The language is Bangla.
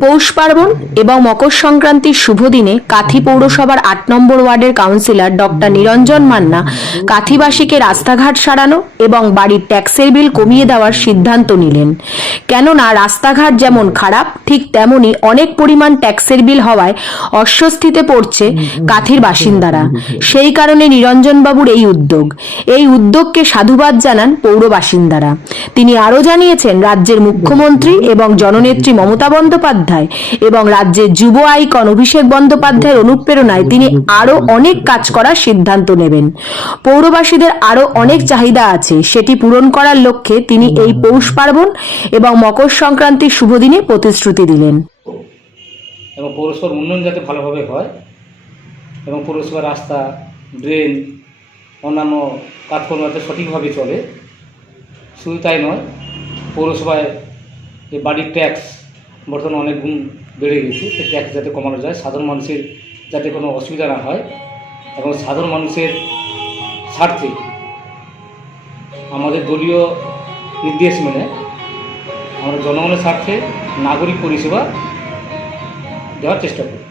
পৌষ পার্বণ এবং মকর সংক্রান্তির শুভ দিনে কাথি পৌরসভার আট নম্বর ওয়ার্ডের কাউন্সিলর ডক্টর নিরঞ্জন মান্না কাথিবাসীকে রাস্তাঘাট সারানো এবং বাড়ির ট্যাক্সের বিল কমিয়ে দেওয়ার সিদ্ধান্ত নিলেন। কেননা রাস্তাঘাট যেমন খারাপ ঠিক তেমনি অনেক পরিমাণ ট্যাক্সের বিল হওয়ায় অস্বস্তিতে পড়ছে কাথির বাসিন্দারা। সেই কারণে নিরঞ্জনবাবুর এই উদ্যোগ। এই উদ্যোগকে সাধুবাদ জানান পৌর বাসিন্দারা। তিনি আরও জানিয়েছেন রাজ্যের মুখ্যমন্ত্রী এবং জননেত্রী মমতা বন্দ্যোপাধ্যায় এবং রাজ্যের যুব আইকন অভিষেক বন্দ্যোপাধ্যায়ের অনুপ্রেরণায় তিনি আরও অনেক কাজ করার সিদ্ধান্ত নেবেন। পৌরবাসীদের আরও অনেক চাহিদা আছে, সেটি পূরণ করার লক্ষ্যে তিনি এই পৌষ পার্বণ এবং মকর সংক্রান্তির শুভ দিনে প্রতিশ্রুতি দিলেন। এবং পৌরসভার উন্নয়ন যাতে ভালোভাবে হয় এবং পৌরসভার রাস্তা, ড্রেন, অন্যান্য কাজকর্ম যাতে সঠিকভাবে চলে, শুধু তাই নয়, পৌরসভায় যে বাড়ির ট্যাক্স বর্তমানে অনেক গুণ বেড়ে গেছে। সে ট্যাক্স যাতে কমানো যায়। সাধারণ মানুষের যাতে কোনো অসুবিধা না হয় এবং সাধারণ মানুষের স্বার্থে আমাদের দলীয় নির্দেশ মেনে আমরা জনগণের স্বার্থে নাগরিক পরিষেবা দেওয়ার চেষ্টা করি।